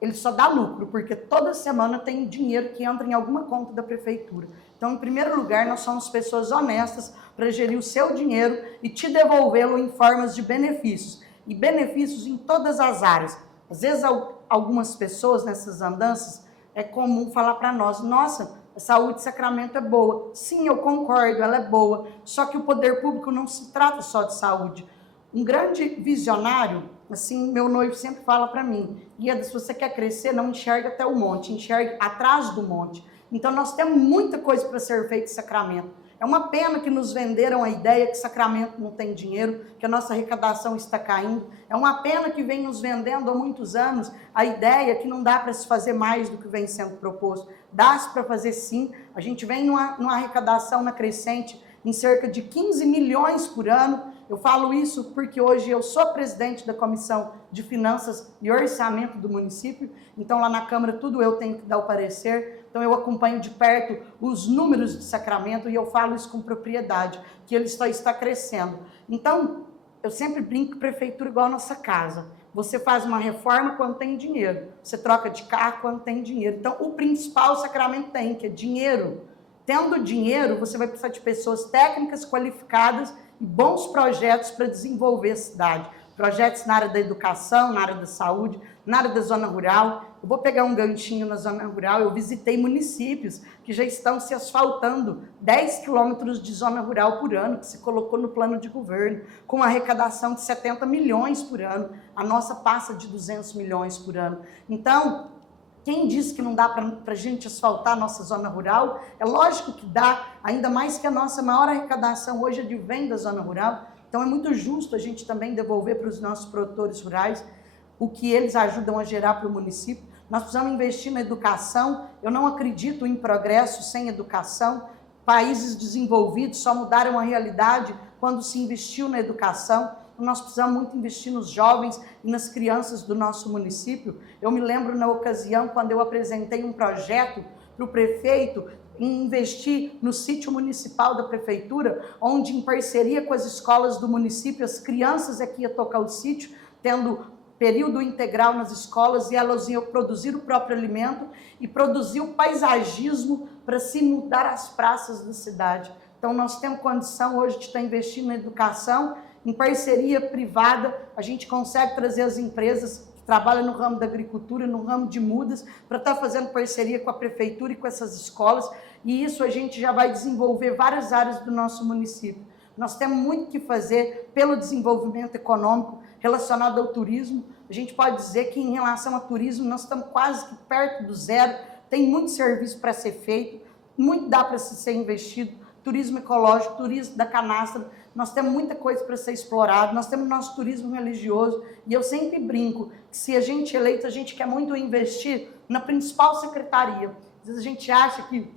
ele só dá lucro, porque toda semana tem dinheiro que entra em alguma conta da prefeitura. Então, em primeiro lugar, nós somos pessoas honestas para gerir o seu dinheiro e te devolvê-lo em formas de benefícios. E benefícios em todas as áreas. Às vezes, algumas pessoas nessas andanças, é comum falar para nós, nossa, a saúde de Sacramento é boa. Sim, eu concordo, ela é boa. Só que o poder público não se trata só de saúde. Um grande visionário, assim, meu noivo sempre fala para mim, Ieda, se você quer crescer, não enxerga até o monte, enxerga atrás do monte. Então, nós temos muita coisa para ser feita em Sacramento. É uma pena que nos venderam a ideia que Sacramento não tem dinheiro, que a nossa arrecadação está caindo. É uma pena que vem nos vendendo há muitos anos a ideia que não dá para se fazer mais do que vem sendo proposto. Dá-se para fazer sim. A gente vem numa arrecadação na crescente em cerca de 15 milhões por ano. Eu falo isso porque hoje eu sou presidente da Comissão de Finanças e Orçamento do município, então lá na Câmara tudo eu tenho que dar o parecer, então eu acompanho de perto os números de Sacramento e eu falo isso com propriedade, que ele só está crescendo. Então, eu sempre brinco que prefeitura é igual a nossa casa. Você faz uma reforma quando tem dinheiro, você troca de carro quando tem dinheiro. Então, o principal o Sacramento tem, que é dinheiro. Tendo dinheiro, você vai precisar de pessoas técnicas, qualificadas e bons projetos para desenvolver a cidade. Projetos na área da educação, na área da saúde, na área da zona rural. Eu vou pegar um ganchinho na zona rural, eu visitei municípios que já estão se asfaltando 10 quilômetros de zona rural por ano, que se colocou no plano de governo, com uma arrecadação de 70 milhões por ano. A nossa passa de 200 milhões por ano. Então, quem disse que não dá para a gente asfaltar a nossa zona rural? É lógico que dá, ainda mais que a nossa maior arrecadação hoje advém da zona rural. Então é muito justo a gente também devolver para os nossos produtores rurais o que eles ajudam a gerar para o município. Nós precisamos investir na educação. Eu não acredito em progresso sem educação. Países desenvolvidos só mudaram a realidade quando se investiu na educação. Nós precisamos muito investir nos jovens e nas crianças do nosso município. Eu me lembro na ocasião quando eu apresentei um projeto para o prefeito em investir no sítio municipal da prefeitura, onde em parceria com as escolas do município, as crianças aqui iam tocar o sítio, tendo período integral nas escolas e elas iam produzir o próprio alimento e produzir o paisagismo para se mudar as praças da cidade. Então nós temos condição hoje de estar investindo na educação. Em parceria privada, a gente consegue trazer as empresas que trabalham no ramo da agricultura, no ramo de mudas, para estar fazendo parceria com a prefeitura e com essas escolas, e isso a gente já vai desenvolver várias áreas do nosso município. Nós temos muito que fazer pelo desenvolvimento econômico relacionado ao turismo. A gente pode dizer que em relação ao turismo nós estamos quase que perto do zero, tem muito serviço para ser feito, muito dá para ser investido, turismo ecológico, turismo da canastra, nós temos muita coisa para ser explorado, nós temos nosso turismo religioso, e eu sempre brinco que se a gente é eleito, a gente quer muito investir na principal secretaria. Às vezes a gente acha que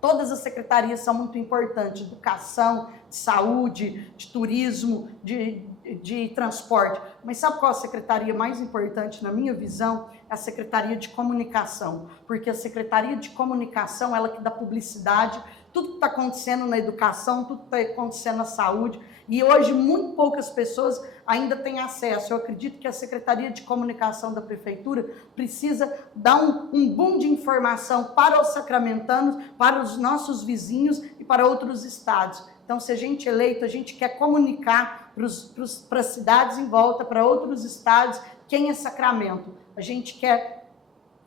todas as secretarias são muito importantes, educação, de saúde, de turismo, de transporte. Mas sabe qual a secretaria mais importante, na minha visão? É a Secretaria de Comunicação. Porque a Secretaria de Comunicação, ela que dá publicidade, tudo que está acontecendo na educação, tudo que está acontecendo na saúde. E hoje, muito poucas pessoas ainda têm acesso. Eu acredito que a Secretaria de Comunicação da Prefeitura precisa dar um boom de informação para os sacramentanos, para os nossos vizinhos e para outros estados. Então, se a gente é eleito, a gente quer comunicar para as cidades em volta, para outros estados, quem é Sacramento. A gente quer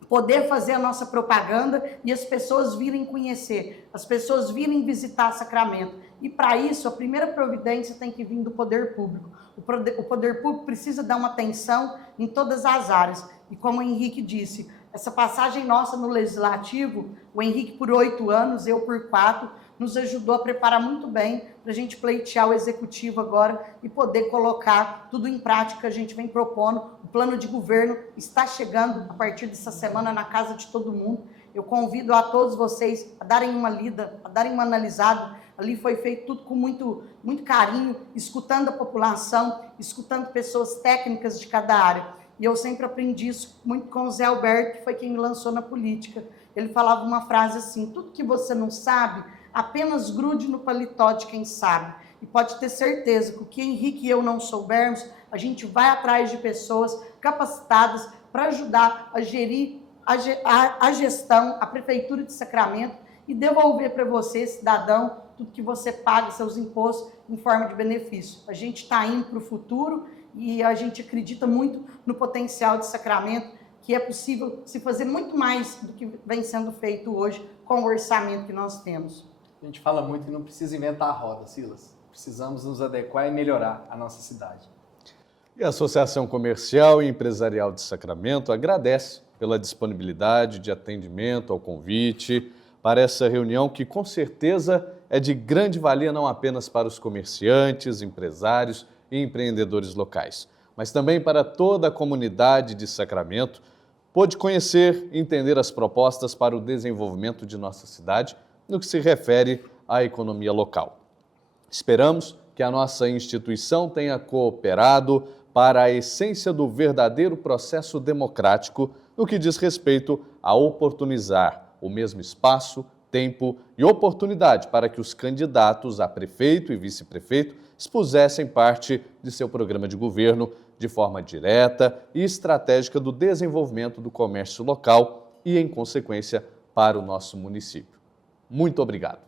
poder fazer a nossa propaganda e as pessoas virem conhecer, as pessoas virem visitar Sacramento. E para isso, a primeira providência tem que vir do poder público. O poder público precisa dar uma atenção em todas as áreas. E como o Henrique disse, essa passagem nossa no Legislativo, o Henrique por 8 anos, eu por 4, nos ajudou a preparar muito bem para a gente pleitear o Executivo agora e poder colocar tudo em prática. A gente vem propondo, o plano de governo está chegando a partir dessa semana na casa de todo mundo. Eu convido a todos vocês a darem uma lida, a darem uma analisada. Ali foi feito tudo com muito carinho, escutando a população, escutando pessoas técnicas de cada área. E eu sempre aprendi isso muito com o Zé Alberto, que foi quem me lançou na política. Ele falava uma frase assim: tudo que você não sabe, apenas grude no paletó de quem sabe. E pode ter certeza que o que Henrique e eu não soubermos, a gente vai atrás de pessoas capacitadas para ajudar a gerir a gestão, a Prefeitura de Sacramento e devolver para você, cidadão, tudo que você paga, seus impostos, em forma de benefício. A gente está indo para o futuro e a gente acredita muito no potencial de Sacramento, que é possível se fazer muito mais do que vem sendo feito hoje com o orçamento que nós temos. A gente fala muito que não precisa inventar a roda, Silas. Precisamos nos adequar e melhorar a nossa cidade. E a Associação Comercial e Empresarial de Sacramento agradece pela disponibilidade de atendimento ao convite para essa reunião que, com certeza, é de grande valia não apenas para os comerciantes, empresários e empreendedores locais, mas também para toda a comunidade de Sacramento. Pôde conhecer e entender as propostas para o desenvolvimento de nossa cidade no que se refere à economia local. Esperamos que a nossa instituição tenha cooperado para a essência do verdadeiro processo democrático no que diz respeito a oportunizar o mesmo espaço, tempo e oportunidade para que os candidatos a prefeito e vice-prefeito expusessem parte de seu programa de governo de forma direta e estratégica do desenvolvimento do comércio local e, em consequência, para o nosso município. Muito obrigado.